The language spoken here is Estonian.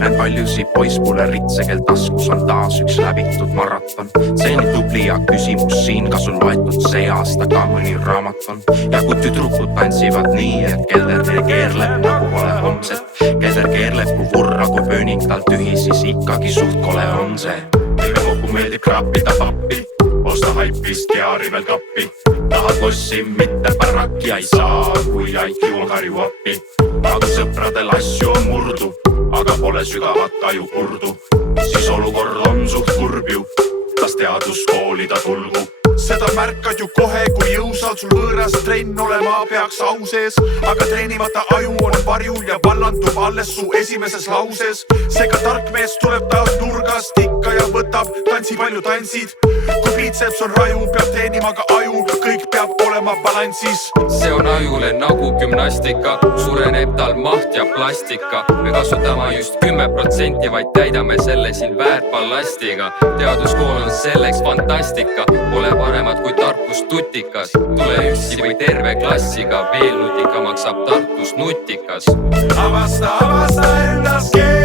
Näen paljusi poispule ritse, kel taskus on taas üks läbitud maraton. See on tubli ja küsimus siin, kas on loetud see aasta ka mõni raamat on. Ja kui tüdrukud tantsivad nii, et kelder keerleb nagu pole homset. Kelder keerleb kui vurra, kui pööning tal tühi, siis ikkagi suht kole on see. Meile kogu meeldib kraapida pappi, osta haipist keari veel kappi. Tahad lossi, mitte pärakki ei saa, kui IQ on karju appi. Aga sõpradel asju on murdu, aga pole sügavat aju kurdu. Siis olukord on suht kurb ju, kas teaduskooli ta tulgu. Seda märkad ju kohe, kui jõusal sul võõras trenn olema peaks au sees. Aga treenimata aju on varjul ja vallandub alles su esimeses lauses. Seega tark mees tuleb taas nurgast ikka ja võtab tantsi palju tantsid. Kui biitseps on raju, peab teenima ka aju, kõik peab olema balanssis. See on ajule nagu gümnastika, suureneb tal maht ja plastika. Me kasutame just 10%, vaid täidame selle siin väärtballastiga. Teaduskool on selleks fantastika, pole paremat kui Tartus tutikas. Tule üksi või terve klassiga, veel nutikamaks saab Tartus nutikas. Avasta endas keel.